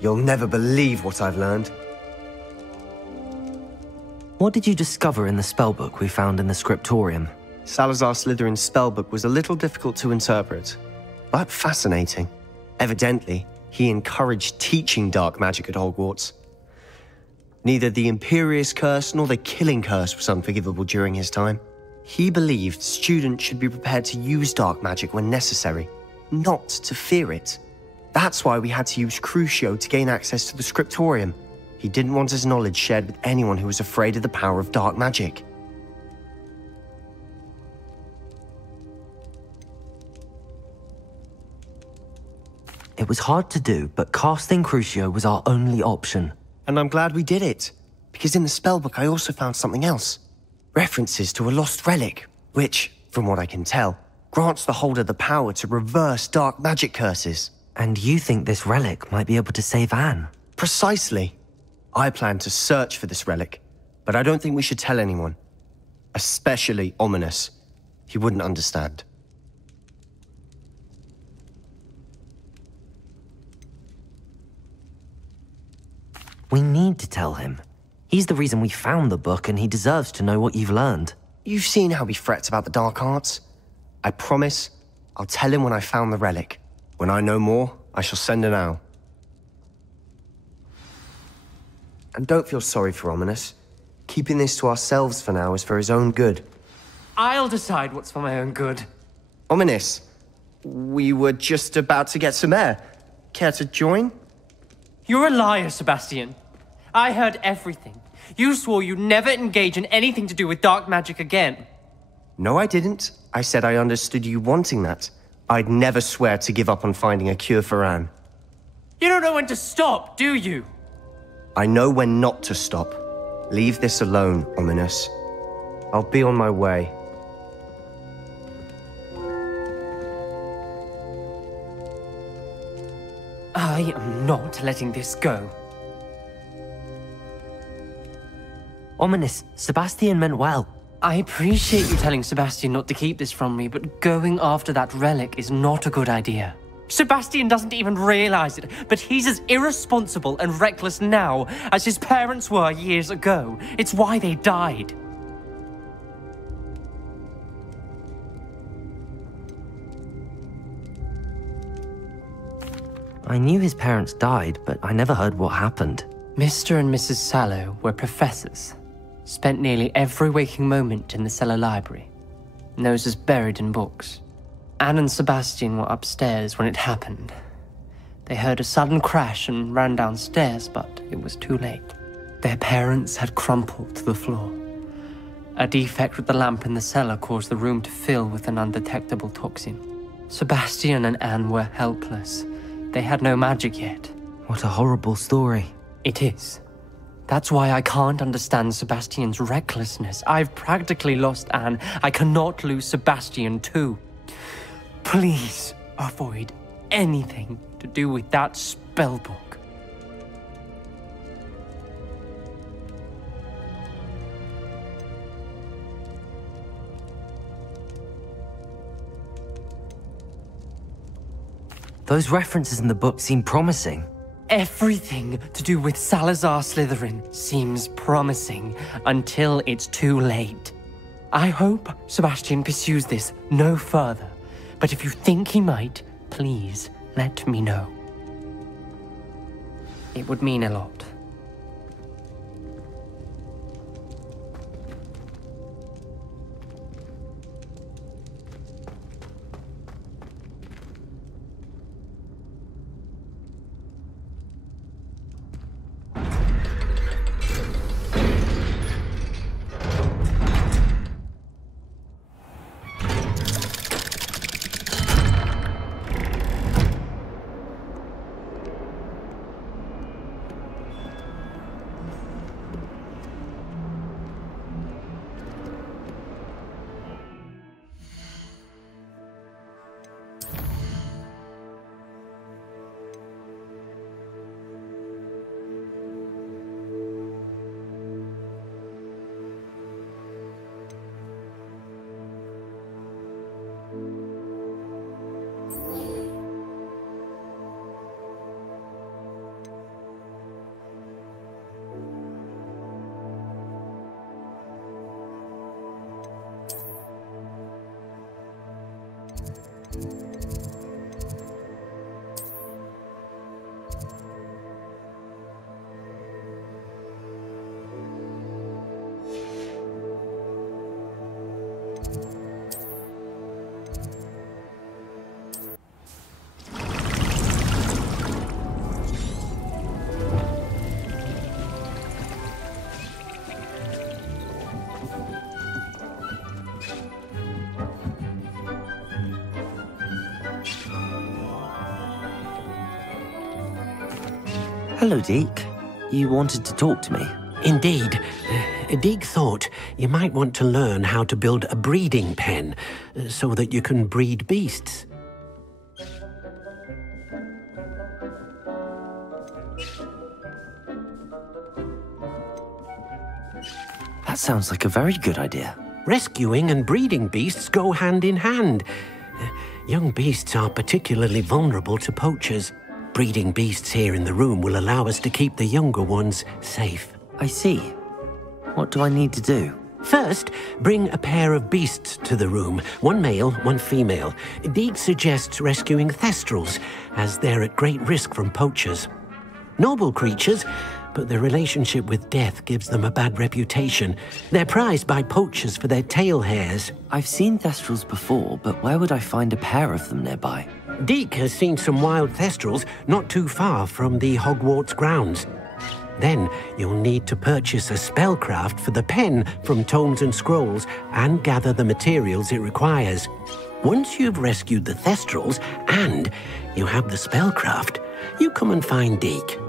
You'll never believe what I've learned. What did you discover in the spellbook we found in the scriptorium? Salazar Slytherin's spellbook was a little difficult to interpret, but fascinating. Evidently, he encouraged teaching dark magic at Hogwarts. Neither the Imperious Curse nor the Killing Curse was unforgivable during his time. He believed students should be prepared to use dark magic when necessary, not to fear it. That's why we had to use Crucio to gain access to the scriptorium. He didn't want his knowledge shared with anyone who was afraid of the power of dark magic. It was hard to do, but casting Crucio was our only option. And I'm glad we did it, because in the spellbook I also found something else. References to a lost relic, which, from what I can tell, grants the holder the power to reverse dark magic curses. And you think this relic might be able to save Anne? Precisely. I plan to search for this relic, but I don't think we should tell anyone. Especially Ominous. He wouldn't understand. We need to tell him. He's the reason we found the book, and he deserves to know what you've learned. You've seen how he frets about the dark arts. I promise I'll tell him when I found the relic. When I know more, I shall send an owl. And don't feel sorry for Ominous. Keeping this to ourselves for now is for his own good. I'll decide what's for my own good. Ominous, we were just about to get some air. Care to join? You're a liar, Sebastian. I heard everything. You swore you'd never engage in anything to do with dark magic again. No, I didn't. I said I understood you wanting that. I'd never swear to give up on finding a cure for Anne. You don't know when to stop, do you? I know when not to stop. Leave this alone, Ominous. I'll be on my way. I am not letting this go. Ominous, Sebastian meant well. I appreciate you telling Sebastian not to keep this from me, but going after that relic is not a good idea. Sebastian doesn't even realize it, but he's as irresponsible and reckless now as his parents were years ago. It's why they died. I knew his parents died, but I never heard what happened. Mr. and Mrs. Sallow were professors. Spent nearly every waking moment in the cellar library. Noses buried in books. Anne and Sebastian were upstairs when it happened. They heard a sudden crash and ran downstairs, but it was too late. Their parents had crumpled to the floor. A defect with the lamp in the cellar caused the room to fill with an undetectable toxin. Sebastian and Anne were helpless. They had no magic yet. What a horrible story. It is. That's why I can't understand Sebastian's recklessness. I've practically lost Anne. I cannot lose Sebastian too. Please avoid anything to do with that spellbook. Those references in the book seem promising. Everything to do with Salazar Slytherin seems promising until it's too late. I hope Sebastian pursues this no further, but if you think he might, please let me know. It would mean a lot. Hello, Deke. You wanted to talk to me? Indeed. Deke thought you might want to learn how to build a breeding pen so that you can breed beasts. That sounds like a very good idea. Rescuing and breeding beasts go hand in hand. Young beasts are particularly vulnerable to poachers. Breeding beasts here in the room will allow us to keep the younger ones safe. I see. What do I need to do? First, bring a pair of beasts to the room. One male, one female. Deke suggests rescuing Thestrals, as they're at great risk from poachers. Noble creatures, but their relationship with death gives them a bad reputation. They're prized by poachers for their tail hairs. I've seen Thestrals before, but where would I find a pair of them nearby? Deke has seen some wild Thestrals not too far from the Hogwarts grounds. Then you'll need to purchase a spellcraft for the pen from tomes and scrolls and gather the materials it requires. Once you've rescued the Thestrals and you have the spellcraft, you come and find Deke.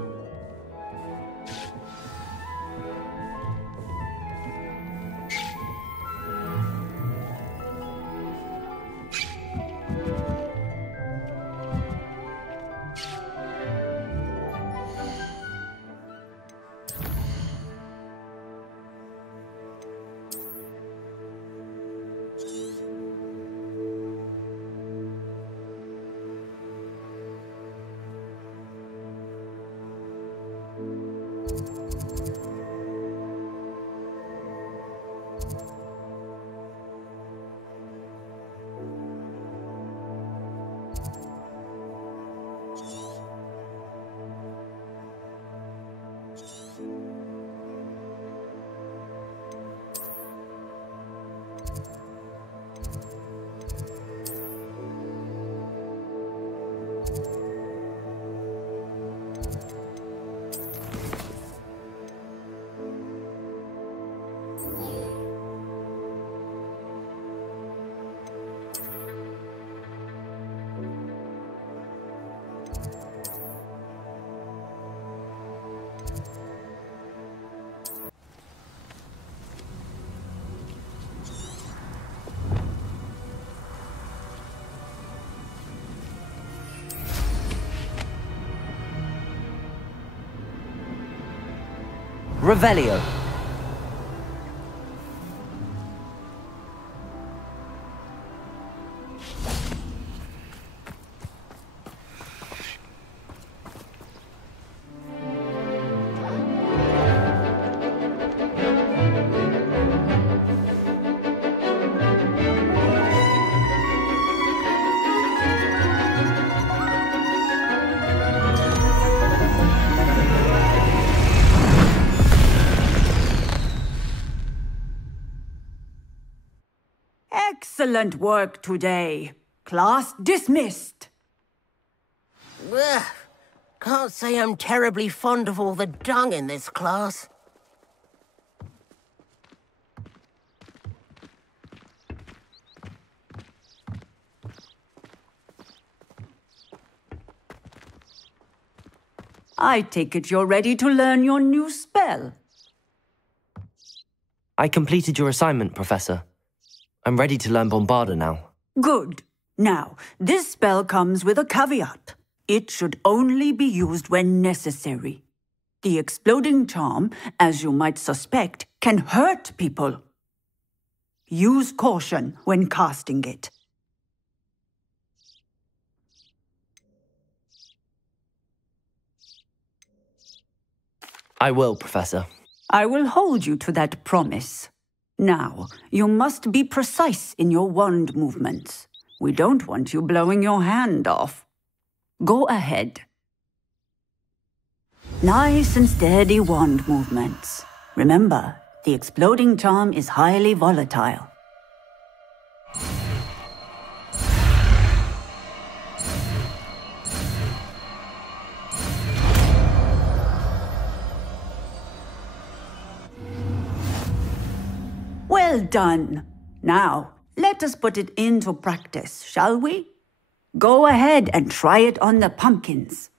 Revelio. Excellent work today. Class dismissed. Ugh. Can't say I'm terribly fond of all the dung in this class. I take it you're ready to learn your new spell. I completed your assignment, Professor. I'm ready to learn Bombarda now. Good. Now, this spell comes with a caveat. It should only be used when necessary. The exploding charm, as you might suspect, can hurt people. Use caution when casting it. I will, Professor. I will hold you to that promise. Now, you must be precise in your wand movements. We don't want you blowing your hand off. Go ahead. Nice and steady wand movements. Remember, the exploding charm is highly volatile. Well done. Now, let us put it into practice, shall we? Go ahead and try it on the pumpkins.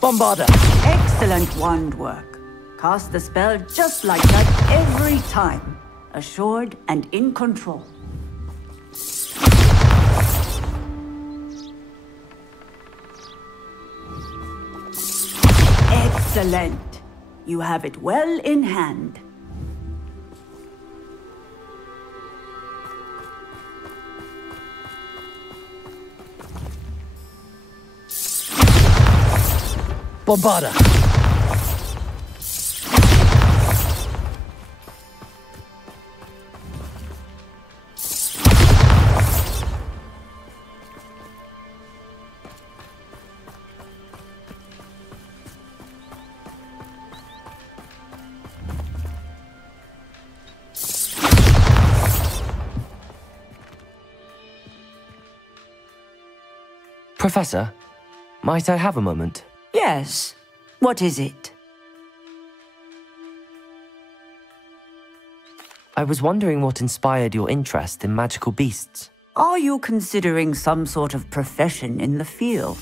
Bombarda! Excellent wand work. Cast the spell just like that every time. Assured and in control. Excellent. You have it well in hand. Bombarda! Professor, might I have a moment? Yes. What is it? I was wondering what inspired your interest in magical beasts. Are you considering some sort of profession in the field?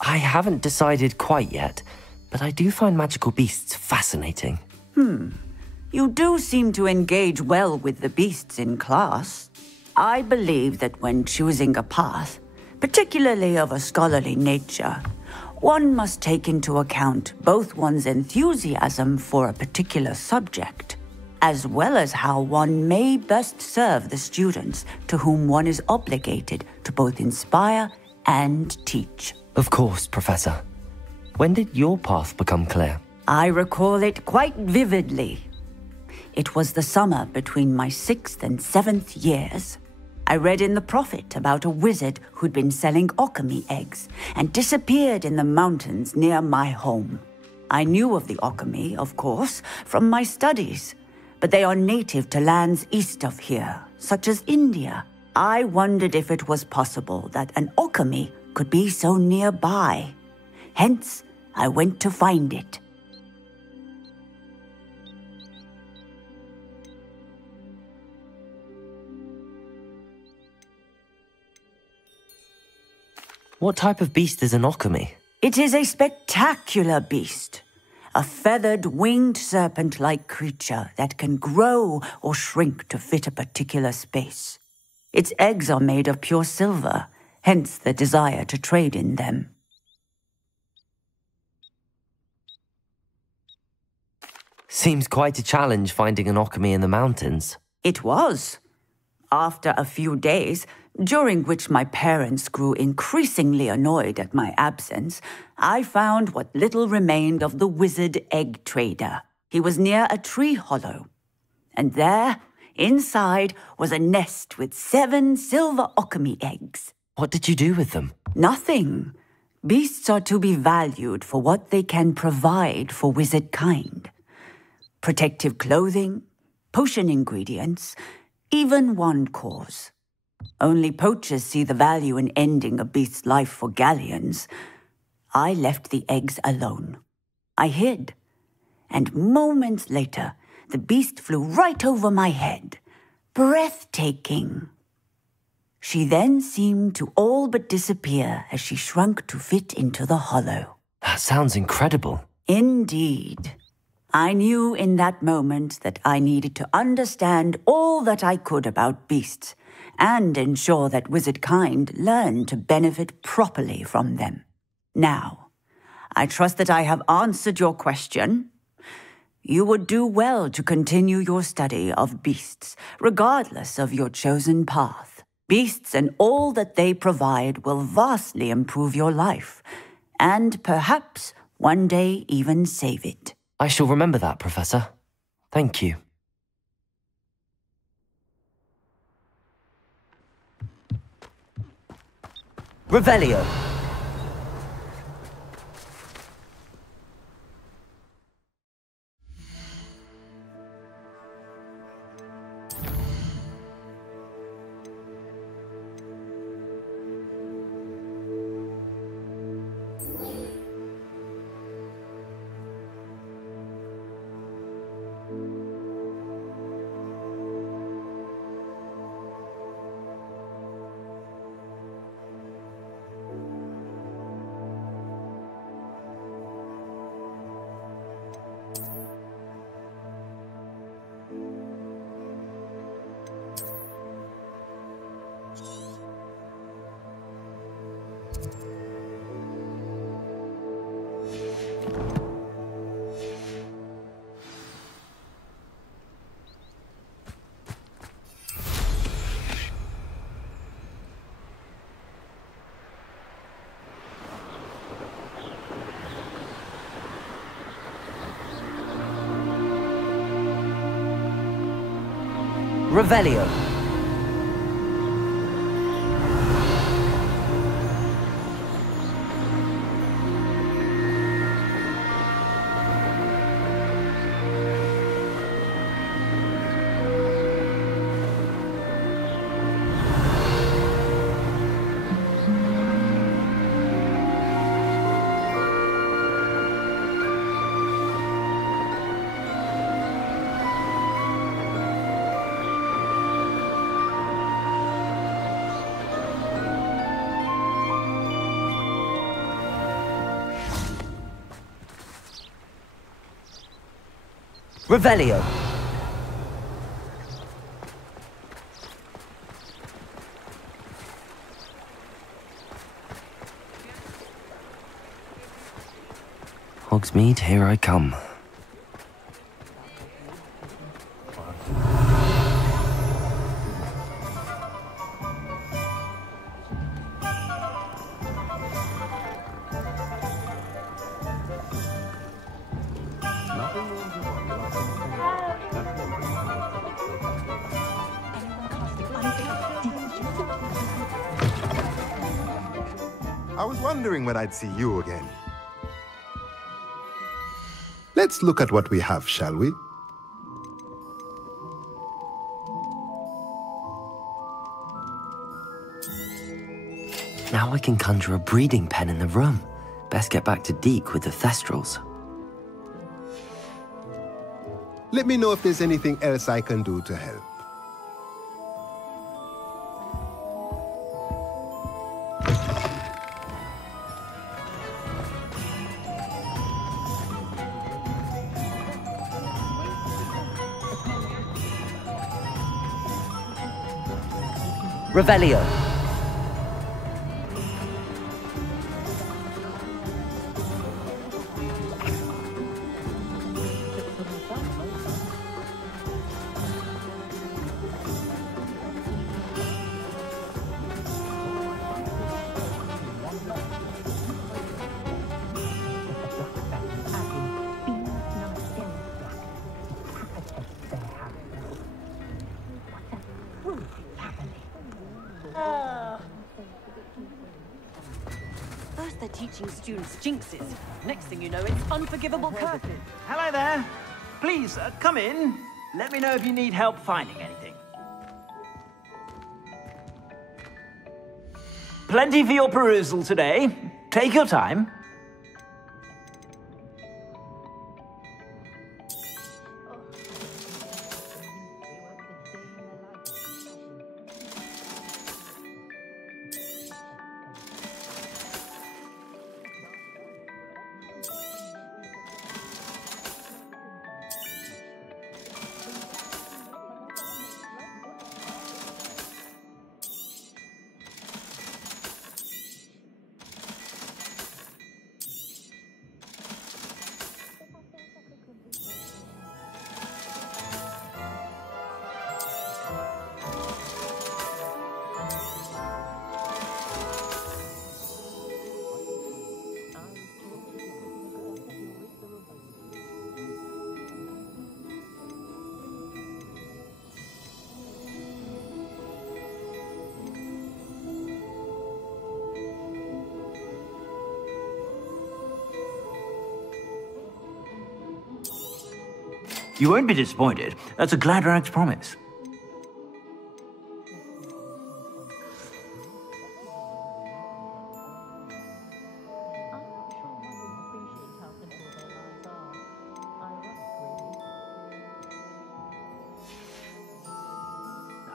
I haven't decided quite yet, but I do find magical beasts fascinating. You do seem to engage well with the beasts in class. I believe that when choosing a path, particularly of a scholarly nature, one must take into account both one's enthusiasm for a particular subject, as well as how one may best serve the students to whom one is obligated to both inspire and teach. Of course, Professor. When did your path become clear? I recall it quite vividly. It was the summer between my 6th and 7th years. I read in the Prophet about a wizard who'd been selling alchemy eggs and disappeared in the mountains near my home. I knew of the alchemy, of course, from my studies, but they are native to lands east of here, such as India. I wondered if it was possible that an alchemy could be so nearby. Hence, I went to find it. What type of beast is an alchemy? It is a spectacular beast. A feathered, winged serpent-like creature that can grow or shrink to fit a particular space. Its eggs are made of pure silver, hence the desire to trade in them. Seems quite a challenge finding an alchemy in the mountains. It was. After a few days, during which my parents grew increasingly annoyed at my absence, I found what little remained of the wizard egg trader. He was near a tree hollow. And there, inside, was a nest with 7 silver alchemy eggs. What did you do with them? Nothing. Beasts are to be valued for what they can provide for wizard kind. Protective clothing, potion ingredients, even wand cores. Only poachers see the value in ending a beast's life for galleons. I left the eggs alone. I hid, and moments later, the beast flew right over my head. Breathtaking. She then seemed to all but disappear as she shrunk to fit into the hollow. That sounds incredible. Indeed. I knew in that moment that I needed to understand all that I could about beasts and ensure that wizard kind learned to benefit properly from them. Now, I trust that I have answered your question. You would do well to continue your study of beasts, regardless of your chosen path. Beasts and all that they provide will vastly improve your life, and perhaps one day even save it. I shall remember that, Professor. Thank you. Revelio. Revelio. Revelio. Hogsmeade, here I come. I was wondering when I'd see you again. Let's look at what we have, shall we? Now I can conjure a breeding pen in the room. Best get back to Deke with the Thestrals. Let me know if there's anything else I can do to help. Revelio. First they're teaching students jinxes. Next thing you know, it's unforgivable curses. Hello there. Please, come in. Let me know if you need help finding anything. Plenty for your perusal today. Take your time. You won't be disappointed. That's a Gladrag's promise.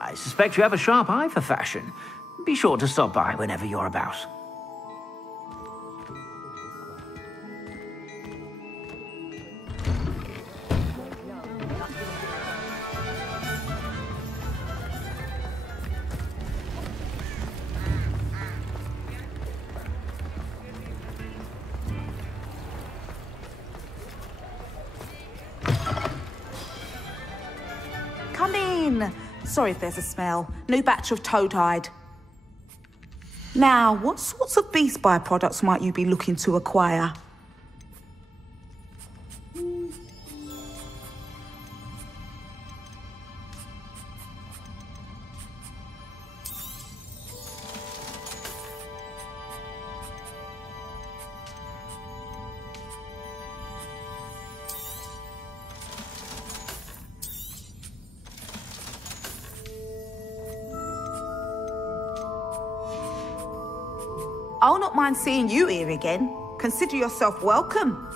I suspect you have a sharp eye for fashion. Be sure to stop by whenever you're about. Come in. Sorry if there's a smell. New batch of toad-hide. Now, what sorts of beast byproducts might you be looking to acquire? I'll not mind seeing you here again. Consider yourself welcome.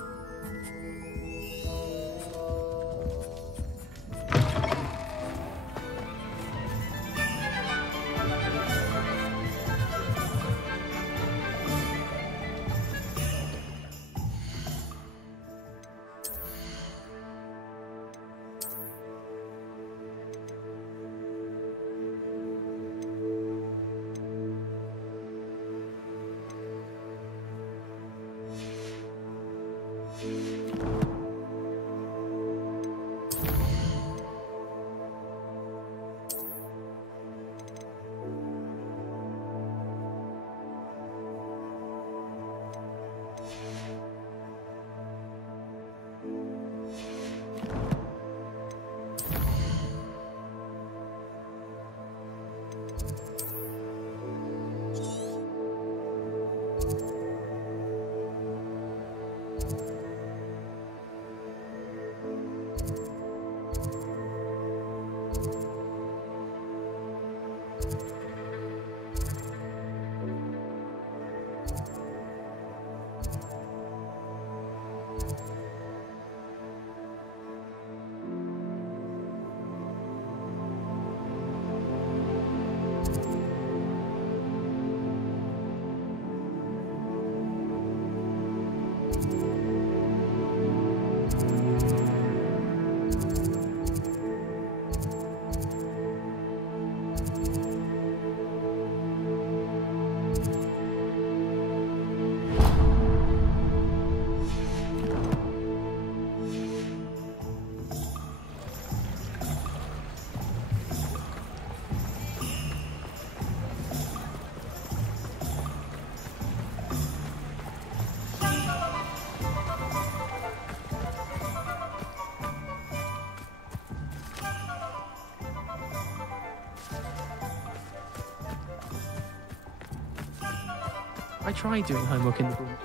I tried doing homework in the room.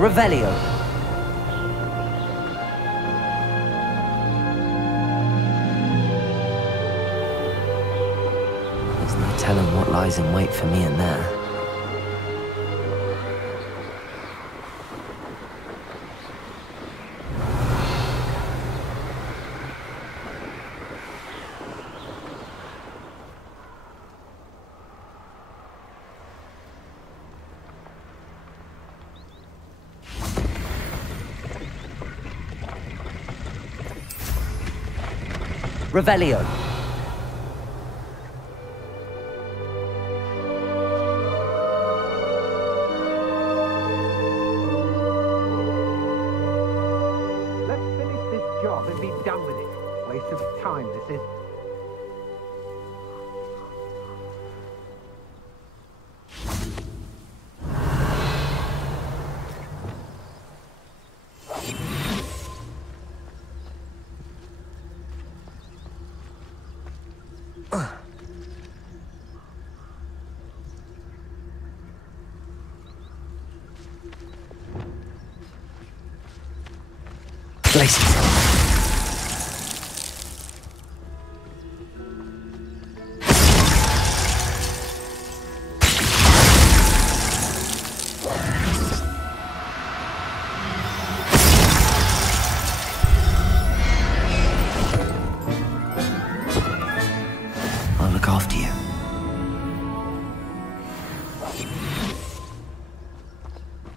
Revelio. There's no telling what lies in wait for me in there. Revelio. Let's finish this job and be done with it. Waste of time, this is. Places. I'll look after you.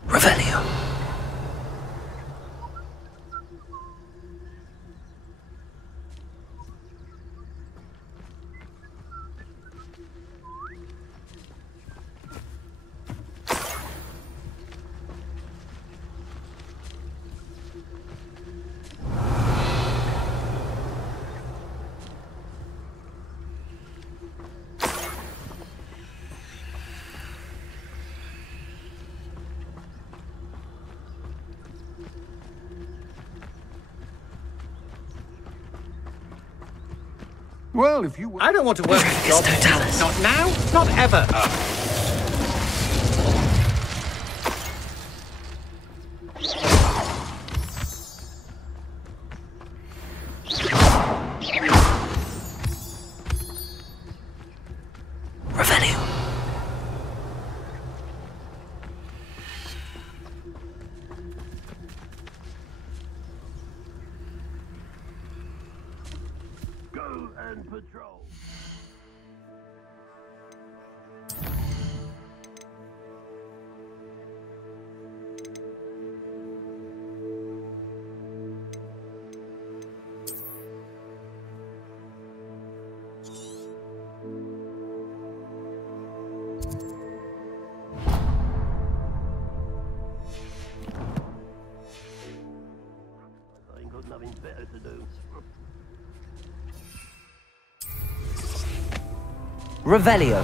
Revelio. Well, if you... I don't want to work a job. Not now, not ever. Nothing better to do. Revelio.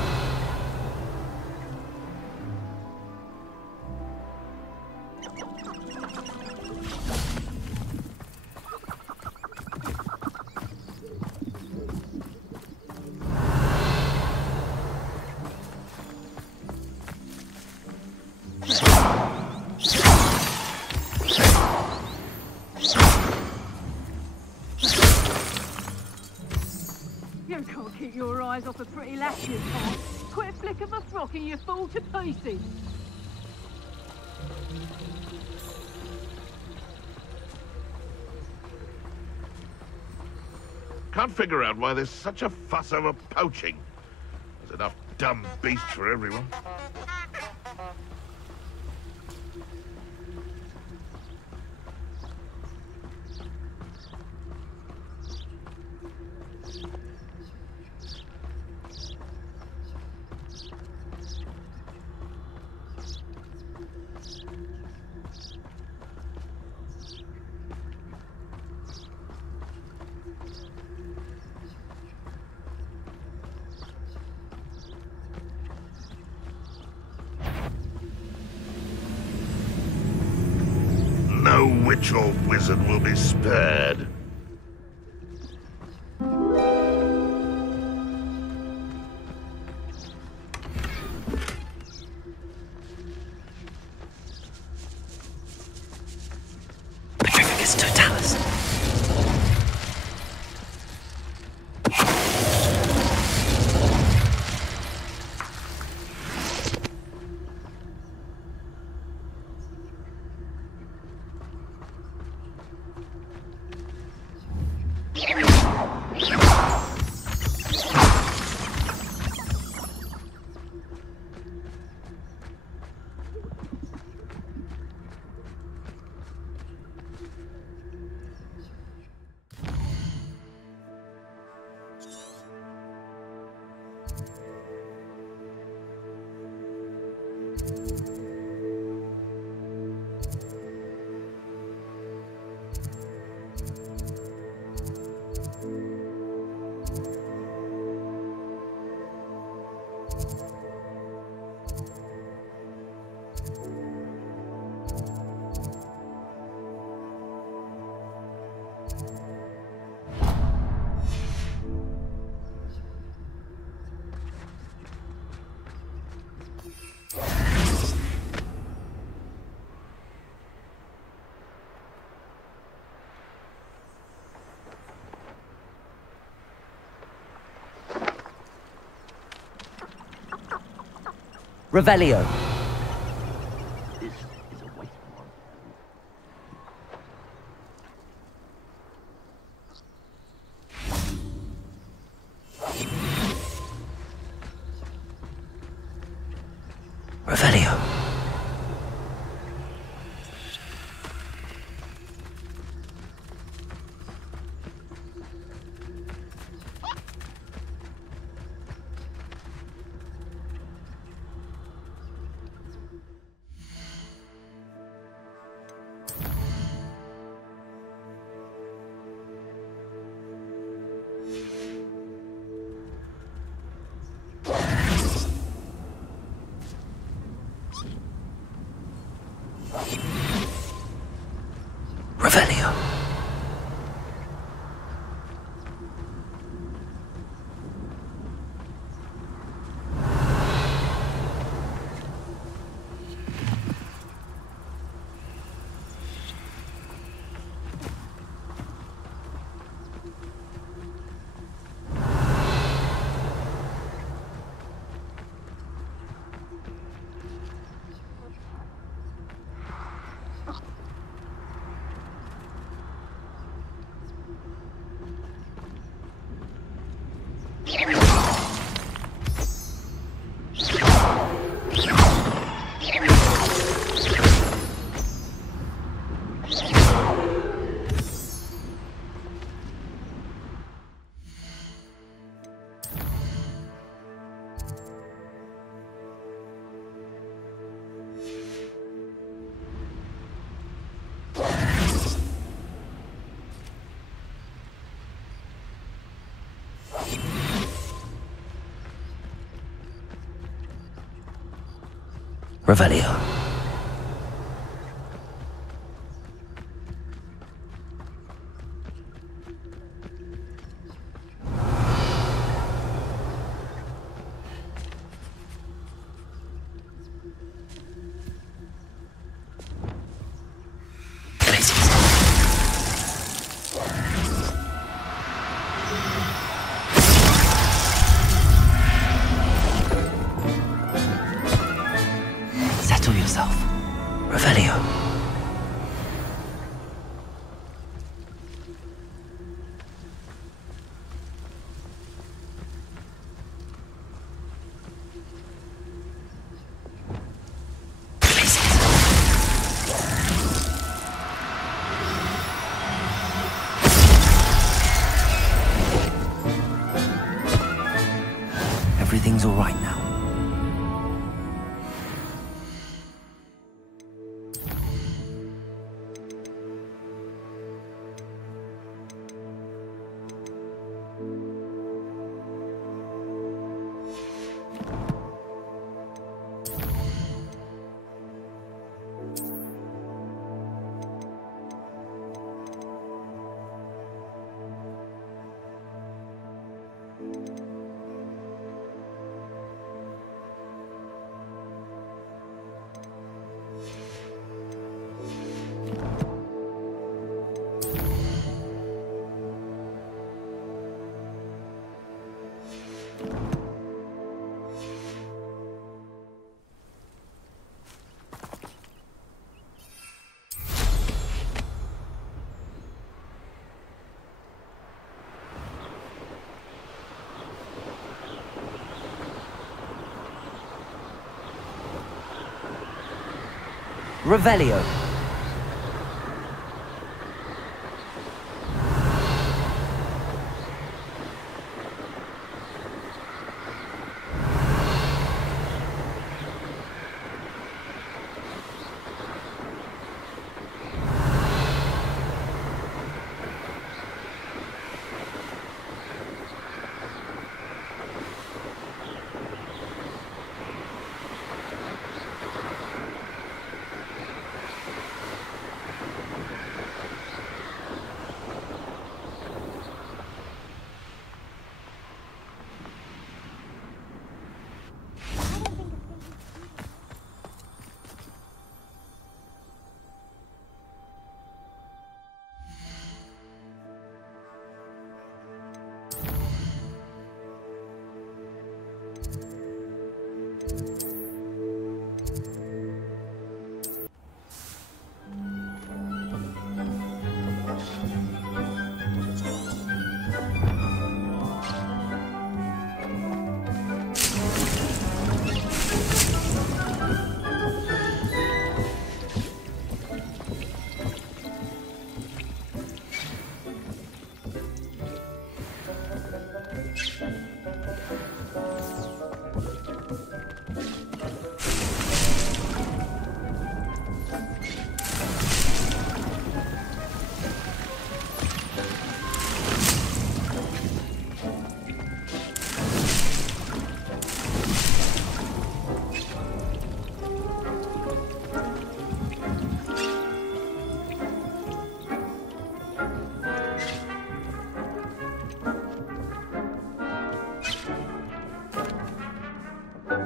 You can't keep your eyes off a pretty lass, you can't. Quit flicking my frock and you fall to pieces. Can't figure out why there's such a fuss over poaching. There's enough dumb beasts for everyone. No witch or wizard will be spared. Petrificus totalis. Revelio. This is a waste one. Revelio. Revelio. Settle yourself. Revelio. Everything's all right now. Revelio.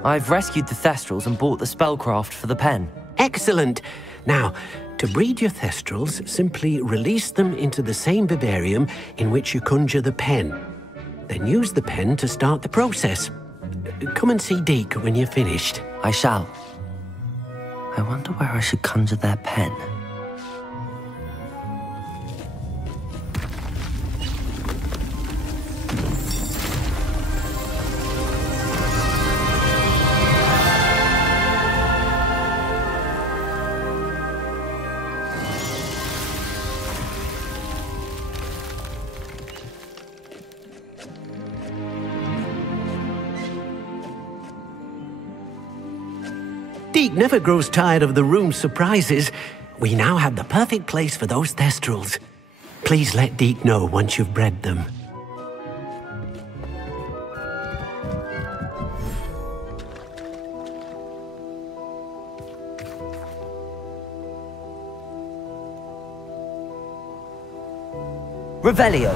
I've rescued the Thestrals and bought the spellcraft for the pen. Excellent. Now, to breed your Thestrals, simply release them into the same Vivarium in which you conjure the pen. Then use the pen to start the process. Come and see Deke when you're finished. I shall. I wonder where I should conjure their pen. Deke never grows tired of the room's surprises. We now have the perfect place for those Thestrals. Please let Deke know once you've bred them. Revelio.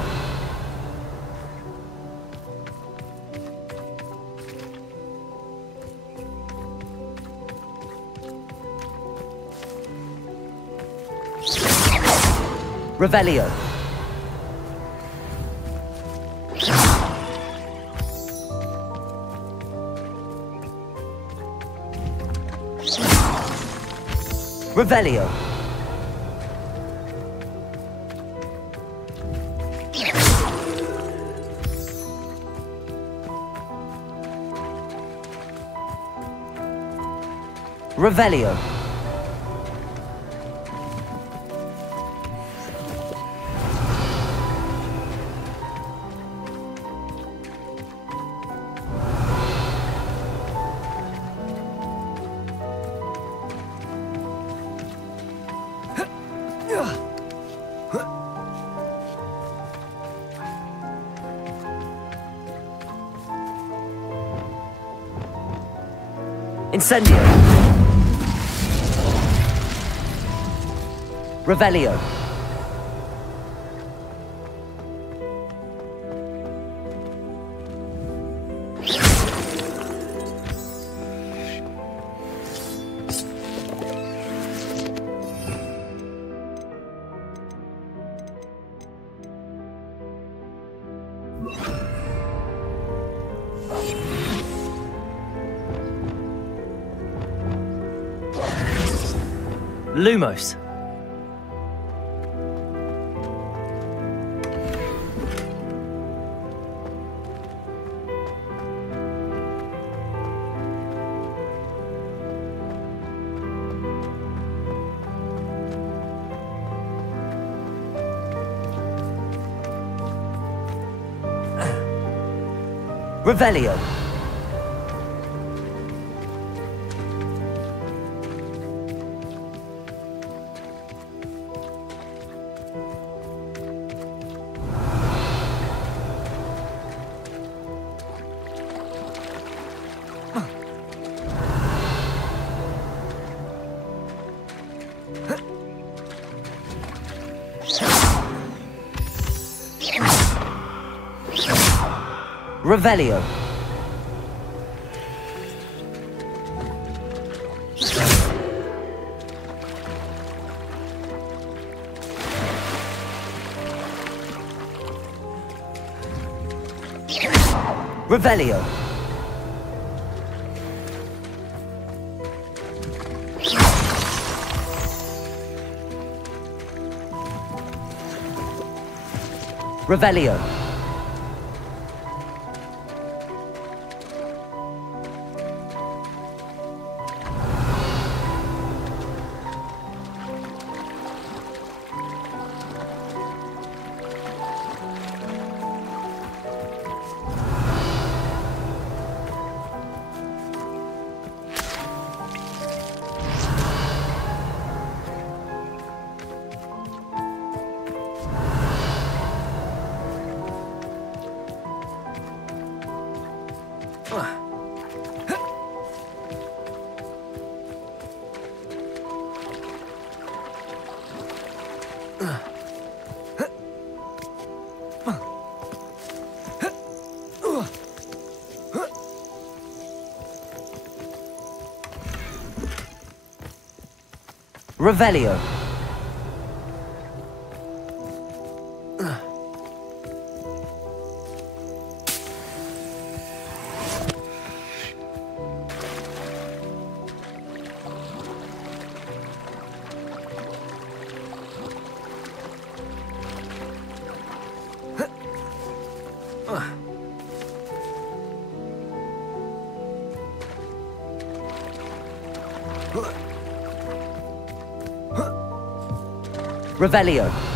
Revelio. Revelio. Revelio. Incendio. Revelio. Lumos. Revelio. Revelio. Revelio. Revelio. Revelio. Revelio.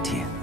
hurt you.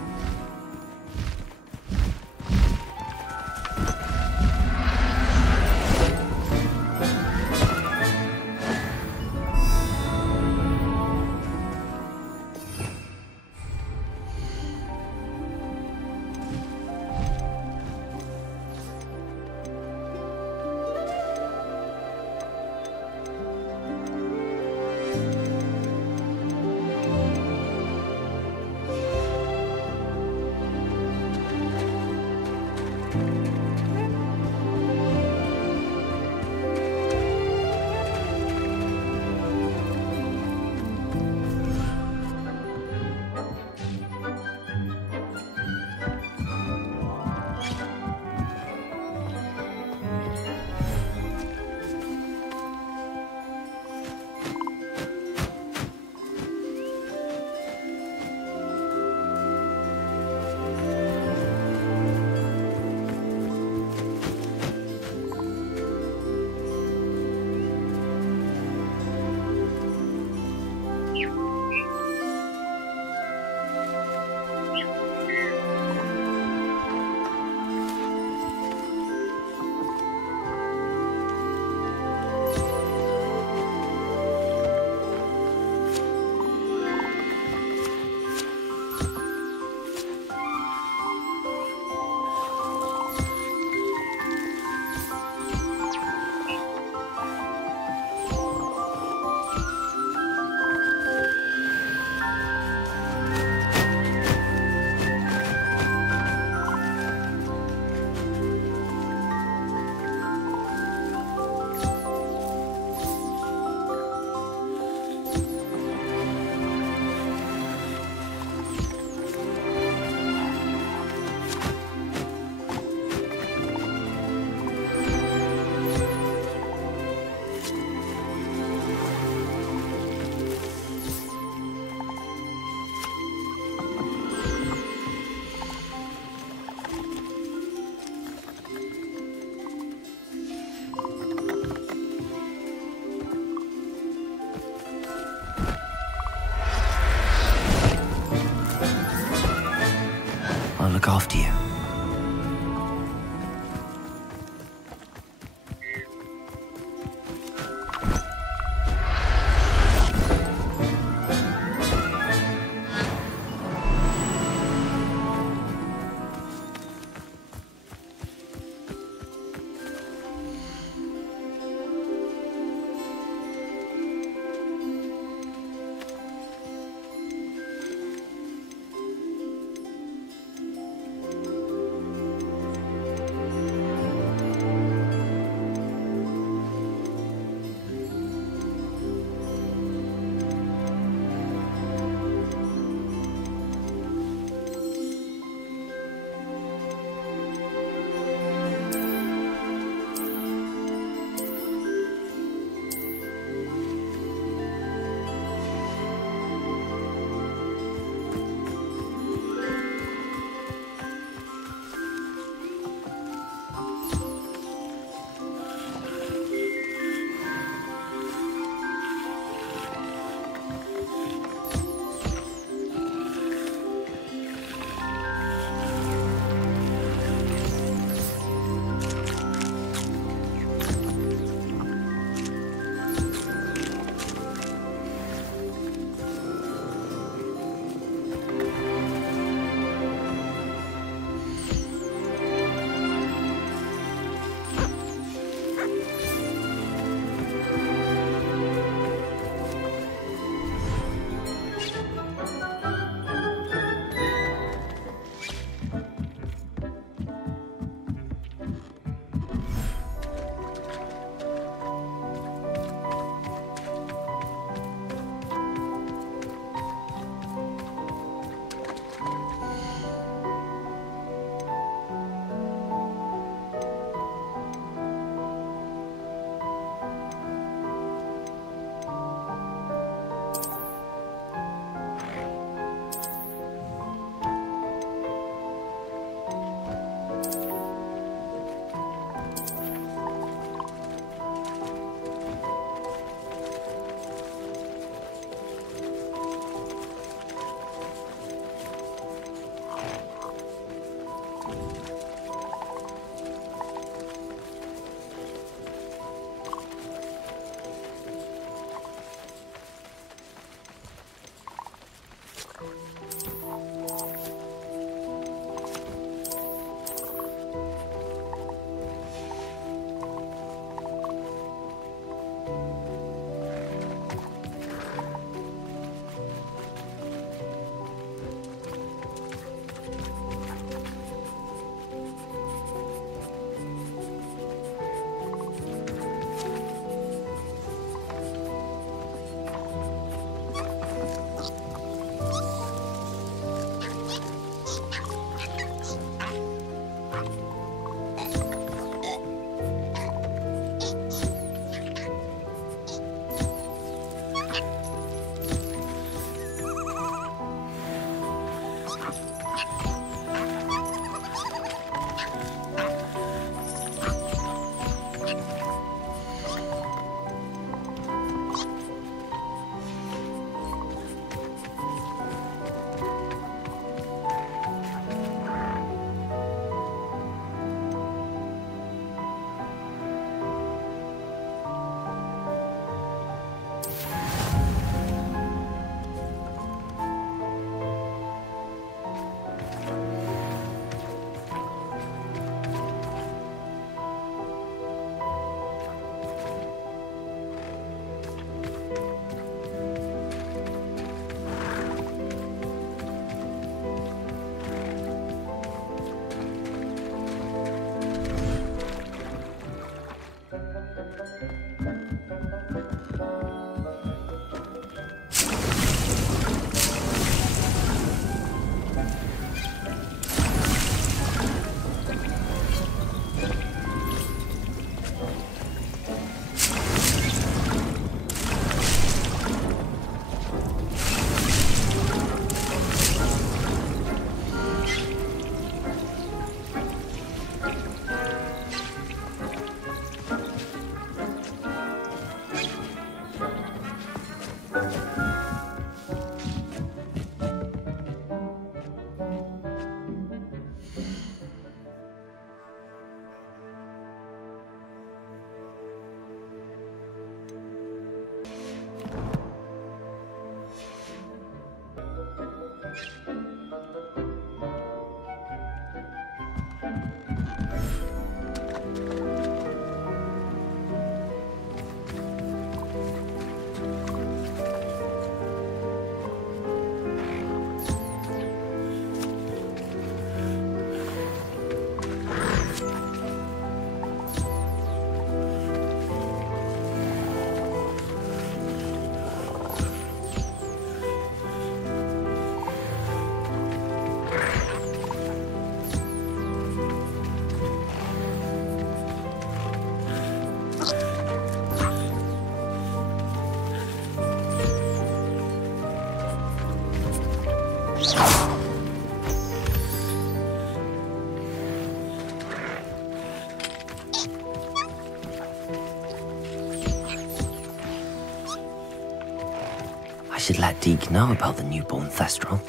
should let Deke know about the newborn Thestral.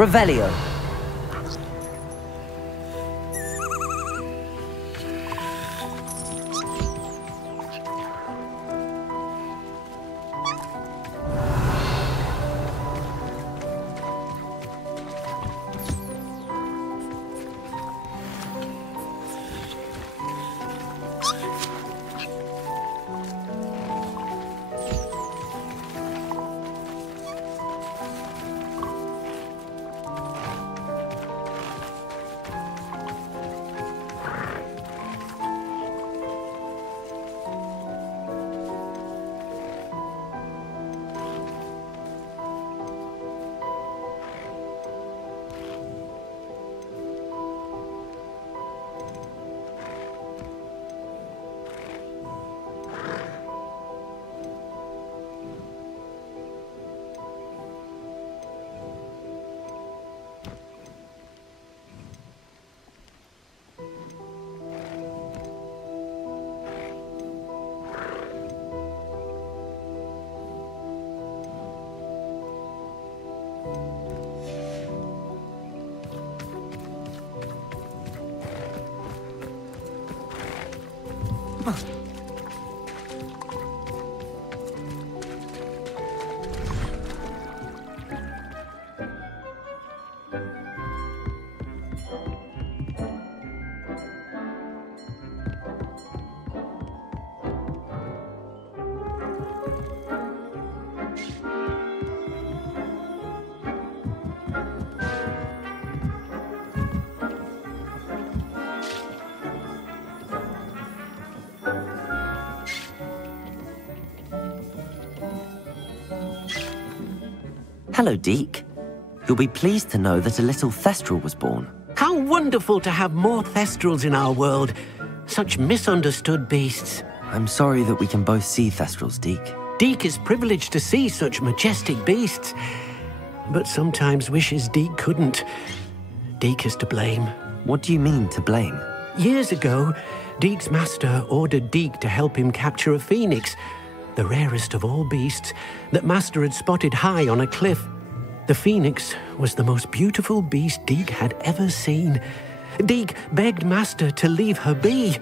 Revelio. Hello, Deke. You'll be pleased to know that a little Thestral was born. How wonderful to have more Thestrals in our world. Such misunderstood beasts. I'm sorry that we can both see Thestrals, Deke. Deke is privileged to see such majestic beasts, but sometimes wishes Deke couldn't. Deke is to blame. What do you mean, to blame? Years ago, Deke's master ordered Deke to help him capture a phoenix, the rarest of all beasts, that Master had spotted high on a cliff. The phoenix was the most beautiful beast Deke had ever seen. Deke begged Master to leave her be.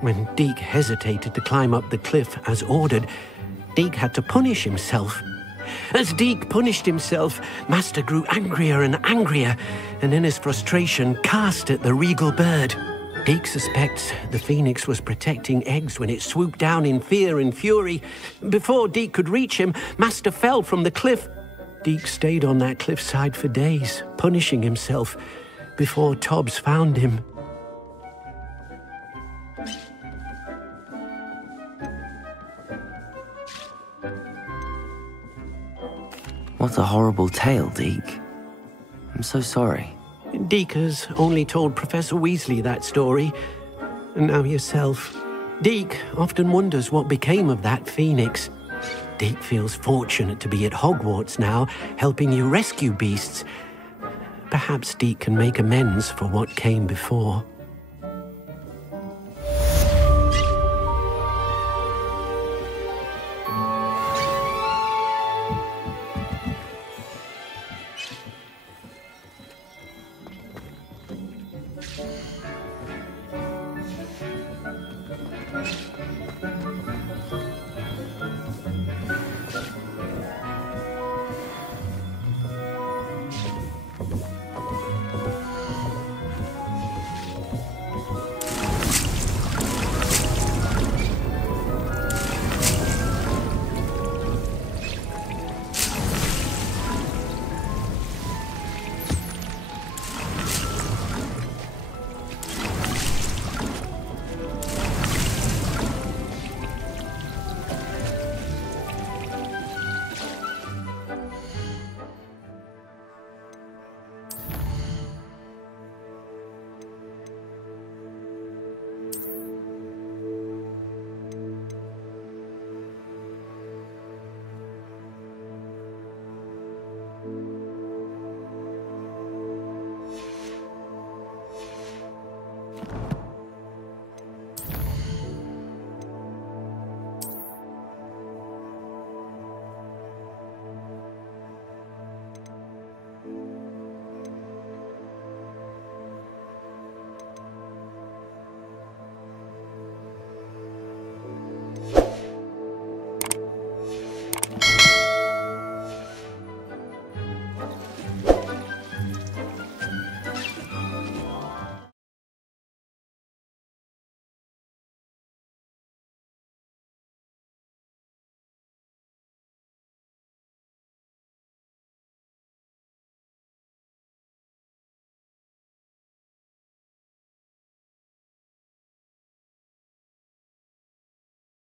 When Deke hesitated to climb up the cliff as ordered, Deke had to punish himself. As Deke punished himself, Master grew angrier and angrier, and in his frustration cast at the regal bird. Deke suspects the phoenix was protecting eggs when it swooped down in fear and fury. Before Deke could reach him, Master fell from the cliff. Deke stayed on that cliffside for days, punishing himself, before Tobbs found him. What a horrible tale, Deke. I'm so sorry. Deke has only told Professor Weasley that story, and now yourself. Deke often wonders what became of that phoenix. Deke feels fortunate to be at Hogwarts now, helping you rescue beasts. Perhaps Deke can make amends for what came before.